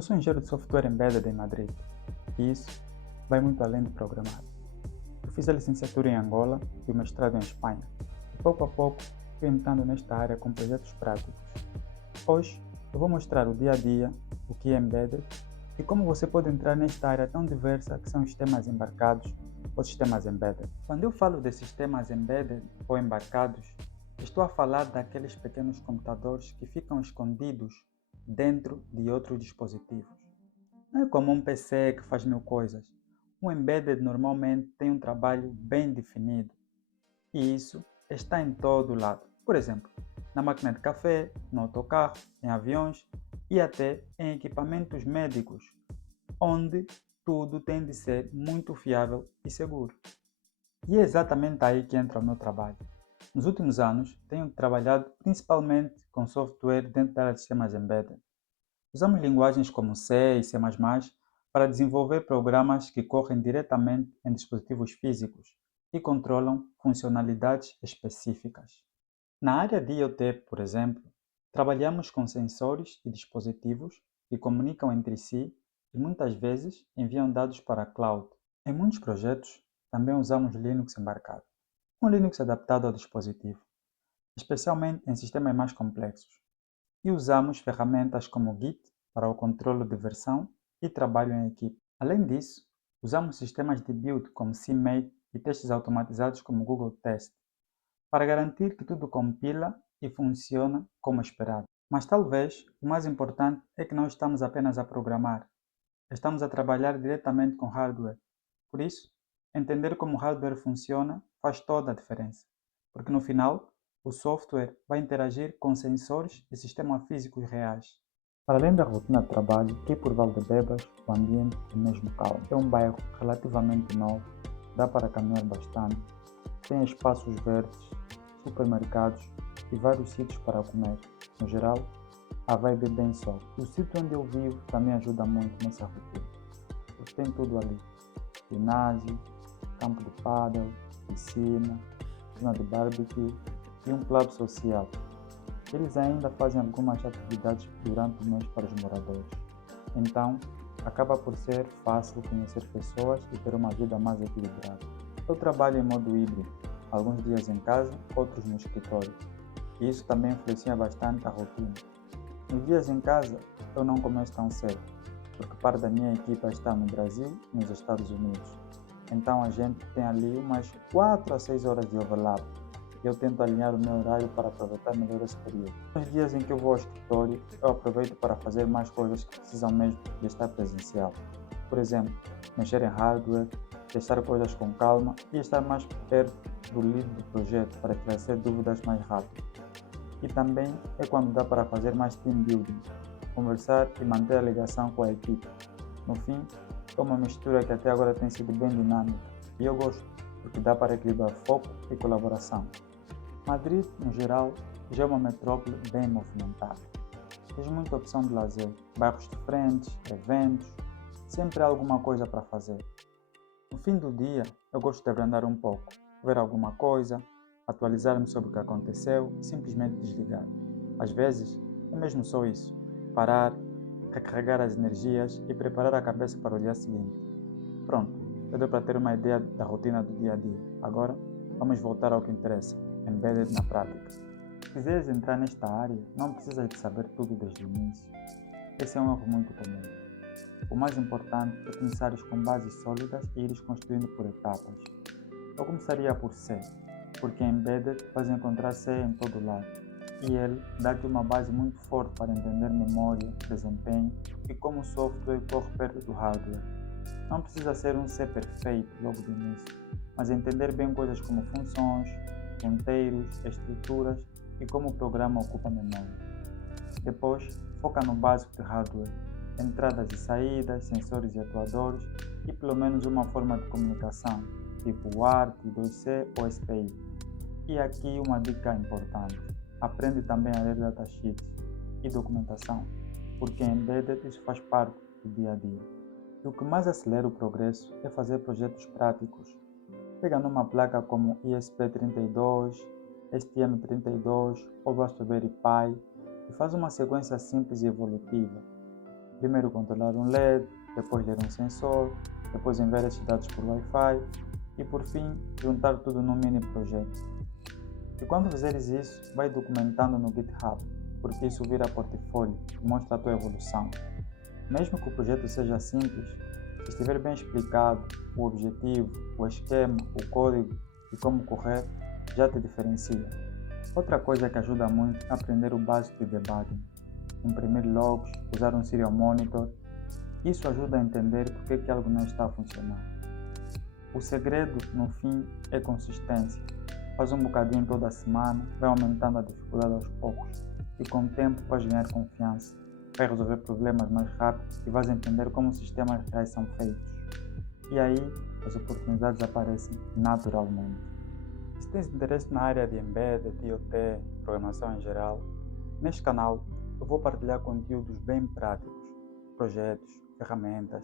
Eu sou engenheiro de software embedded em Madrid, e isso vai muito além de programar. Eu fiz a licenciatura em Angola e o mestrado em Espanha. E pouco a pouco fui entrando nesta área com projetos práticos. Hoje eu vou mostrar o dia a dia, o que é embedded e como você pode entrar nesta área tão diversa que são os sistemas embarcados ou sistemas embedded. Quando eu falo de sistemas embedded ou embarcados, estou a falar daqueles pequenos computadores que ficam escondidos dentro de outros dispositivos. Não é como um PC que faz mil coisas. Um embedded normalmente tem um trabalho bem definido e isso está em todo lado. Por exemplo, na máquina de café, no autocarro, em aviões e até em equipamentos médicos, onde tudo tem de ser muito fiável e seguro. E é exatamente aí que entra o meu trabalho. Nos últimos anos, tenho trabalhado principalmente com software dentro da área de sistemas embedded. Usamos linguagens como C e C++ para desenvolver programas que correm diretamente em dispositivos físicos e controlam funcionalidades específicas. Na área de IoT, por exemplo, trabalhamos com sensores e dispositivos que comunicam entre si e muitas vezes enviam dados para a cloud. Em muitos projetos, também usamos Linux embarcado, um Linux adaptado ao dispositivo, especialmente em sistemas mais complexos. E usamos ferramentas como Git para o controle de versão e trabalho em equipe. Além disso, usamos sistemas de build como CMake e testes automatizados como Google Test para garantir que tudo compila e funciona como esperado. Mas talvez o mais importante é que não estamos apenas a programar, estamos a trabalhar diretamente com hardware. Por isso, entender como o hardware funciona faz toda a diferença, porque no final, o software vai interagir com sensores e sistemas físicos reais. Para além da rotina de trabalho, aqui por Valdebebas, o ambiente é mesmo calmo. É um bairro relativamente novo, dá para caminhar bastante, tem espaços verdes, supermercados e vários sítios para comer. No geral, a vibe é bem só. O sítio onde eu vivo também ajuda muito nessa rotina, porque tem tudo ali. Ginásio, campo de pádel, piscina, zona de barbecue e um clube social. Eles ainda fazem algumas atividades durante o mês para os moradores. Então, acaba por ser fácil conhecer pessoas e ter uma vida mais equilibrada. Eu trabalho em modo híbrido, alguns dias em casa, outros no escritório. E isso também influencia bastante a rotina. Nos dias em casa, eu não começo tão cedo, porque parte da minha equipa está no Brasil e nos Estados Unidos. Então a gente tem ali umas 4 a 6 horas de overlap. E eu tento alinhar o meu horário para aproveitar melhor esse período. Nos dias em que eu vou ao escritório, eu aproveito para fazer mais coisas que precisam mesmo de estar presencial. Por exemplo, mexer em hardware, testar coisas com calma e estar mais perto do lead do projeto para esclarecer dúvidas mais rápido. E também é quando dá para fazer mais team building, conversar e manter a ligação com a equipe. No fim, é uma mistura que até agora tem sido bem dinâmica e eu gosto, porque dá para equilibrar foco e colaboração. Madrid, no geral, já é uma metrópole bem movimentada. Tens muita opção de lazer, bairros diferentes, eventos, sempre há alguma coisa para fazer. No fim do dia, eu gosto de abrandar um pouco, ver alguma coisa, atualizar-me sobre o que aconteceu e simplesmente desligar. Às vezes, é mesmo só isso, parar, recarregar as energias e preparar a cabeça para o dia seguinte. Pronto, já deu para ter uma ideia da rotina do dia a dia. Agora, vamos voltar ao que interessa, embedded na prática. Se quiseres entrar nesta área, não precisas de saber tudo desde o início. Esse é um erro muito comum. O mais importante é começares com bases sólidas e ires construindo por etapas. Eu começaria por C, porque em embedded vais encontrar C em todo lado, e ele dá-te uma base muito forte para entender memória, desempenho e como o software corre perto do hardware. Não precisa ser um C perfeito logo do início, mas entender bem coisas como funções, ponteiros, estruturas e como o programa ocupa memória. Depois, foca no básico de hardware, entradas e saídas, sensores e atuadores e pelo menos uma forma de comunicação, tipo UART, 2C ou SPI. E aqui uma dica importante, aprende também a ler datasheets e documentação, porque em embedded isso faz parte do dia a dia. E o que mais acelera o progresso é fazer projetos práticos. Pega numa placa como ESP32, STM32 ou Raspberry Pi e faz uma sequência simples e evolutiva. Primeiro controlar um LED, depois ler um sensor, depois enviar esses dados por Wi-Fi e por fim juntar tudo num mini projeto. E quando fizeres isso, vai documentando no GitHub, porque isso vira portfólio e mostra a tua evolução. Mesmo que o projeto seja simples, se estiver bem explicado o objetivo, o esquema, o código e como correr, já te diferencia. Outra coisa que ajuda muito é aprender o básico de debugging. Imprimir logs, usar um serial monitor. Isso ajuda a entender por que algo não está a funcionar. O segredo, no fim, é consistência. Faz um bocadinho toda semana, vai aumentando a dificuldade aos poucos e com o tempo vais ganhar confiança. Vai resolver problemas mais rápido e vais entender como os sistemas reais são feitos. E aí, as oportunidades aparecem naturalmente. Se tens interesse na área de Embedded, IoT, programação em geral, neste canal eu vou partilhar conteúdos bem práticos, projetos, ferramentas,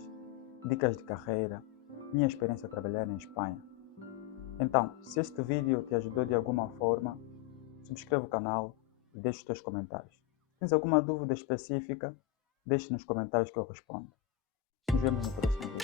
dicas de carreira, minha experiência a trabalhar em Espanha. Então, se este vídeo te ajudou de alguma forma, subscreva o canal e deixe os teus comentários. Se tens alguma dúvida específica, deixe nos comentários que eu respondo. Nos vemos no próximo vídeo.